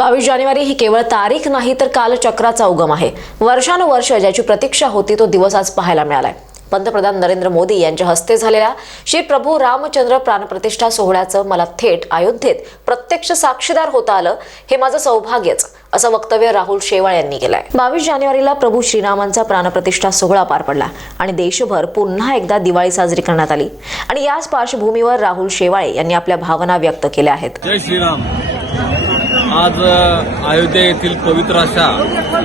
बावीस जानेवारी ही केवळ तारीख नाही तर कालचक्राचा उगम आहे. वर्षानुवर्ष ज्याची प्रतीक्षा होती तो दिवस आज पाहायला मिळालाय. पंतप्रधान नरेंद्र मोदी यांच्या हस्ते झालेल्या श्री प्रभू रामचंद्र प्राणप्रतिष्ठा सोहळ्याचं मला थेट अयोध्येत प्रत्यक्ष साक्षीदार होता आलं हे माझं सौभाग्यच असं वक्तव्य राहुल शेवाळ यांनी केलंय. बावीस जानेवारीला प्रभू श्रीरामांचा प्राणप्रतिष्ठा सोहळा पार पडला आणि देशभर पुन्हा एकदा दिवाळी साजरी करण्यात आली. आणि याच पार्श्वभूमीवर राहुल शेवाळे यांनी आपल्या भावना व्यक्त केल्या आहेत. जय श्रीराम. आज अयोध्या येथील पवित्र अशा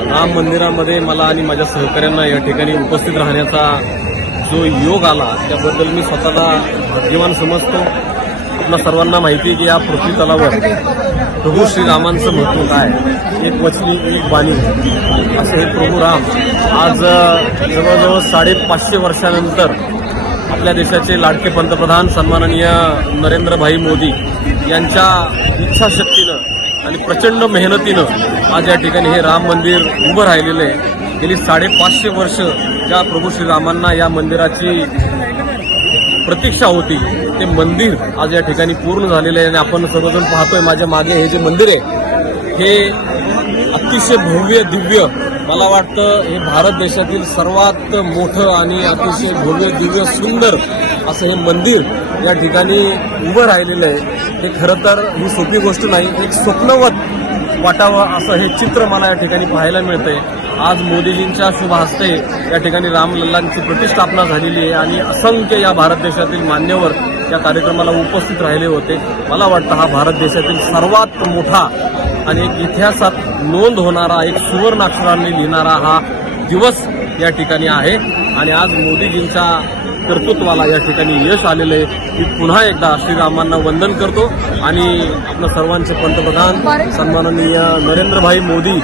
राम मंदिरामध्ये मला आणि माझ्या सहकाऱ्यांना या ठिकाणी उपस्थित राहण्याचा जो योग आला त्याबद्दल मी स्वतःला भाग्यवान समजतो. आपल्या सर्वांना माहिती आहे की या पृथ्वी तलावर प्रभू श्रीरामांचं महत्त्व काय एक वचनी एक बाणी. असं हे प्रभू राम आज जवळजवळ साडेपाचशे वर्षानंतर आपल्या देशाचे लाडके पंतप्रधान सन्माननीय नरेंद्रभाई मोदी यांच्या इच्छाशक्तीनं आणि प्रचंड मेहनतीनं आज या ठिकाणी हे राम मंदिर उभं राहिलेलं आहे. गेली साडेपाचशे वर्ष ज्या प्रभू श्रीरामांना या मंदिराची प्रतीक्षा होती ते मंदिर आज या ठिकाणी पूर्ण झालेलं आहे आणि आपण सर्वजण पाहतोय माझ्या मागे हे जे मंदिर आहे हे अतिशय भव्य दिव्य मला वाटतं हे भारत देशातील सर्वात मोठं आणि अतिशय भव्य दिव्य सुंदर असं हे मंदिर या ठिकाणी उभं राहिलेलं आहे. हे खरं तर ही सोपी गोष्ट नाही एक स्वप्नवत वाटावं असं हे चित्र मला या ठिकाणी पाहायला मिळतंय. आज मोदीजींच्या शुभ हस्ते या ठिकाणी रामलल्लांची प्रतिष्ठापना झालेली आहे आणि असंख्य या भारत देशातील मान्यवर या कार्यक्रमाला उपस्थित राहिले होते. मला वाटतं हा भारत देशातील सर्वात मोठा आणि एक इतिहासात नोंद होणारा एक सुवर्ण अक्षरांनी लिहिणारा हा दिवस या ठिकाणी आहे. आणि आज मोदीजींच्या कर्तृत्वाला या ठिकाणी यश आलेलं आहे. मी पुन्हा एकदा श्रीरामांना वंदन करतो. आणि आपल्या सर्वांचे पंतप्रधान सन्माननीय नरेंद्रभाई मोदी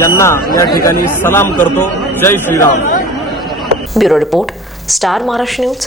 यांना या ठिकाणी सलाम करतो. जय Shriram. Bureau report Star Maharashtra News